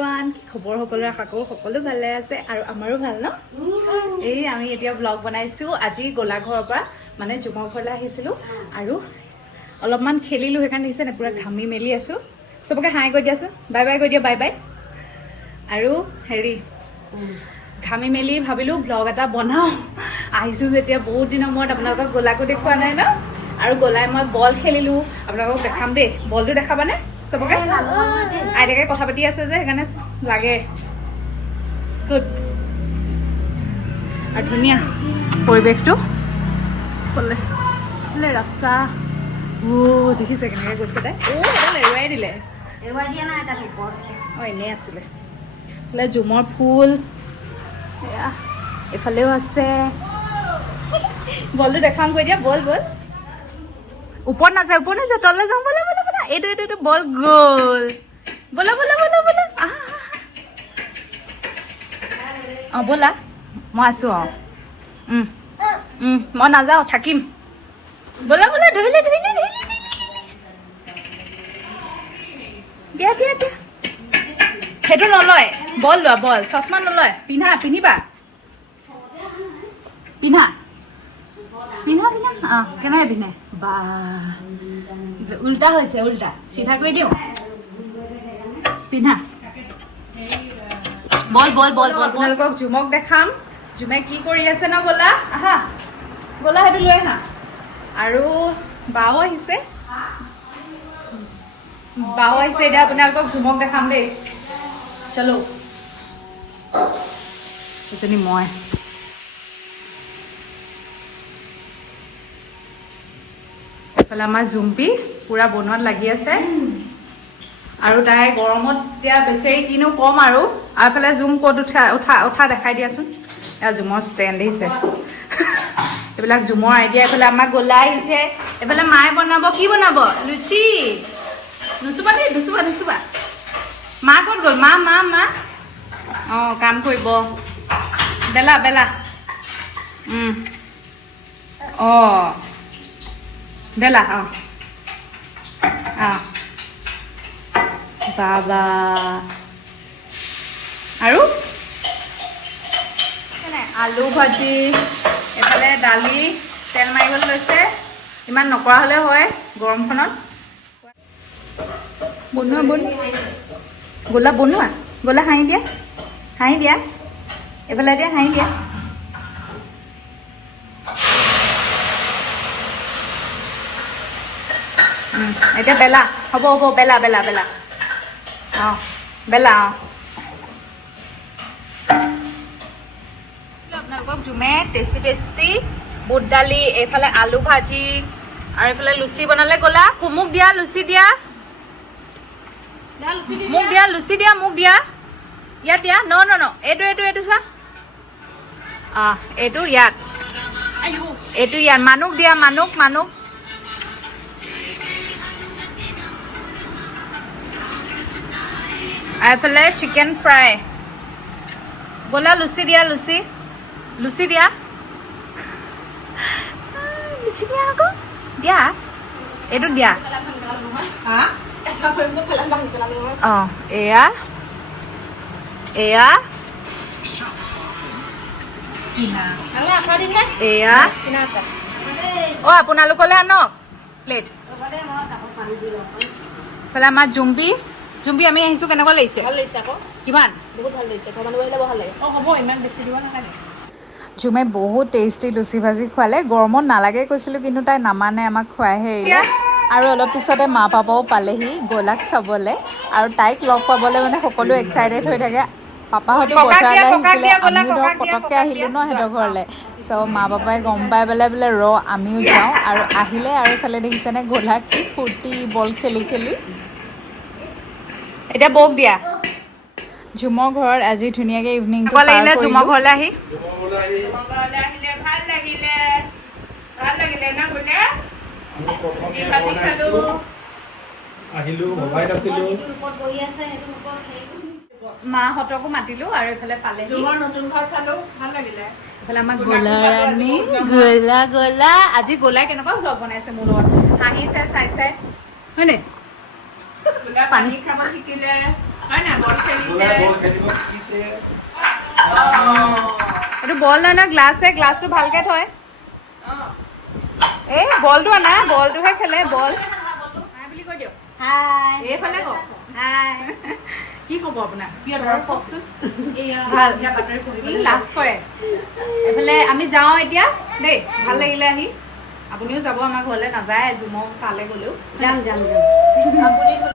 everyone কি খবৰ সকলোৰে আশা কৰোঁ সকলো ভালে আছে আৰু আমাৰো ভাল ন এই আমি এতিয়া ব্লগ বনাইছোঁ আজি গোলাঘৰৰ পৰা মানে জুমৰ ঘৰলৈ আহিছিলোঁ আৰু অলপমান খেলিলোঁ সেইকাৰণে দেখিছে নে পুৰা ঘামি মেলি আছোঁ চবকে হাই কৈ দিয়াচোন বাই বাই কৈ দিয়া বাই বাই আৰু হেৰি ঘামি মেলি ভাবিলোঁ ব্লগ এটা বনাওঁ আহিছোঁ যেতিয়া বহুত দিনৰ মূৰত আপোনালোকক গোলাকো দেখুওৱা নাই ন আৰু গোলাই মই বল খেলিলোঁ আপোনালোকক দেখাম দেই বলটো দেখাবানে চবকে আইতাকে কথা পাতি আছে যে সেইকাৰণে লাগে গুড আৰু ধুনীয়া পৰিৱেশটো ক'লে ৰাস্তা দেখিছে কেনেকৈ গৈছে তাই এডাল এৰুৱাই দিলে এনেই আছিলে বোলে জুমৰ ফুল এয়া এইফালেও আছে বলটো দেখাম কৈ দিয়া বল বল ওপৰত নাযায় তললৈ যাওঁ বোলে বোলে বোলে এইটো বল গ'ল বোলা বোলা বোলা বোলা অঁ ব'লা মই আছোঁ অঁ মই নাযাওঁ থাকিম ব'লা বোলা ধৰিলে দিয়া দিয়া দিয়া সেইটো নলয় বল লোৱা বল চশমা নলয় পিন্ধিবা পিন্ধা অঁ কেনেকৈ পিন্ধে বা উল্টা হৈছে উল্টা চিধা কৰি দিওঁ পিন্ধা বল আপোনালোকক জুমক দেখাম জুমে কি কৰি আছে ন গ'লা আহা গ'লা সেইটো লৈ আহা আৰু বাও আহিছে এতিয়া আপোনালোকক জুমক দেখাম দেই চলো এজনী মই এইফালে আমাৰ জুম্পি পূৰা বনোৱাত লাগি আছে আৰু তাই গৰমত এতিয়া বেচেৰি কিনো কম আৰু এইফালে জুম ক'ত উঠা দেখাই দিয়াচোন এয়া জুমৰ ষ্টেণ্ড আহিছে এইবিলাক জুমৰ আইডিয়া এইফালে আমাক গলা আহিছে এইফালে মায়ে বনাব কি বনাব লুচি নুচুবা দেই নুচুবা মা ক'ত গ'ল মা অঁ কাম কৰিব বেলা অঁ বেলা বাবা আৰু আলু ভাজি এইফালে দালি তেল মাৰিবলৈ লৈছে ইমান নকৰা হ'লে হয় গৰমখনত গ'লা হাঁহি দিয়া এইফালে দিয়া হাঁহি দিয়া এতিয়া বেলা হ'ব বেলা অঁ বেলা অঁ আপোনালোকক জুমে টেষ্টি বুট দালি এইফালে আলু ভাজি আৰু এইফালে লুচি বনালে গ'লা মোক দিয়া লুচি দিয়া মোক দিয়া ইয়াত দিয়া ন এইটো চা অঁ এইটো ইয়াত মানুক দিয়া মানুক এইফালে চিকেন ফ্ৰাই ব'লা লুচি দিয়া আকৌ দিয়া এইটো দিয়া অঁ এয়া অঁ আপোনালোকলৈ আনক প্লেট এইফালে আমাৰ জুম্পি আমি আহিছোঁ কেনেকুৱা লাগিছে ভাল লাগিছে আকৌ কিমান বহুত ভাল লাগিছে ঘৰ মানুহ আহিলে ভাল লাগে অঁ হ'ব ইমান বেছি দিব নালাগে জুমে বহুত টেষ্টি লুচি ভাজি খোৱালে গৰমত নালাগে কৈছিলোঁ কিন্তু তাই নামানে আমাক খুৱাইহে এৰিলে আৰু অলপ পিছতে মা পাপাও পালেহি গ'লাক চাবলৈ আৰু তাইক লগ পাবলৈ মানে সকলো এক্সাইটেড হৈ থাকে পাপাহঁতো বজাৰলৈ আহিছিলে আমিও ধৰক পটককৈ আহিলোঁ ন সিহঁতৰ ঘৰলৈ চ' মা পাপাই গম পাই পেলাই বোলে আমিও যাওঁ আৰু আহিলে আৰু ইফালে দেখিছেনে গ'লাক কি ফূৰ্তি বল খেলি এতিয়া বৌক দিয়া ঝুমৰ ঘৰত আজি ধুনীয়াকৈ ইভিনিংটো পাৰ কৰিলোঁ ঝুমৰ ঘৰলৈ আহিলে ভাল লাগিলে না বোলে মাহঁতকো মাতিলোঁ আৰু এইফালে পালেহি নতুন ঘৰ চালোঁ ভাল লাগিলে এইফালে আমাৰ গোলাৰাণী গোলা আজি গোলাই কেনেকুৱা ভ্লগ বনাইছে মোৰ লগত হাঁহিছে চাই হয়নে পানী খাব শিকিলে হয় না বল খেলি এইটো বল নহয় ন গ্লাছটো ভালকে থয় এই বলটো আনা বলটোহে খেলে বল বুলি কৈ দিয়ক এইফালে কওক কি খবৰ আপোনাৰ কওকচোন ভাল লাজ কৰে এইফালে আমি যাওঁ এতিয়া দেই ভাল লাগিলে আহি আপুনিও যাব আমাৰ ঘৰলৈ নাযায় জুমৰ তালৈ গ'লেও যাম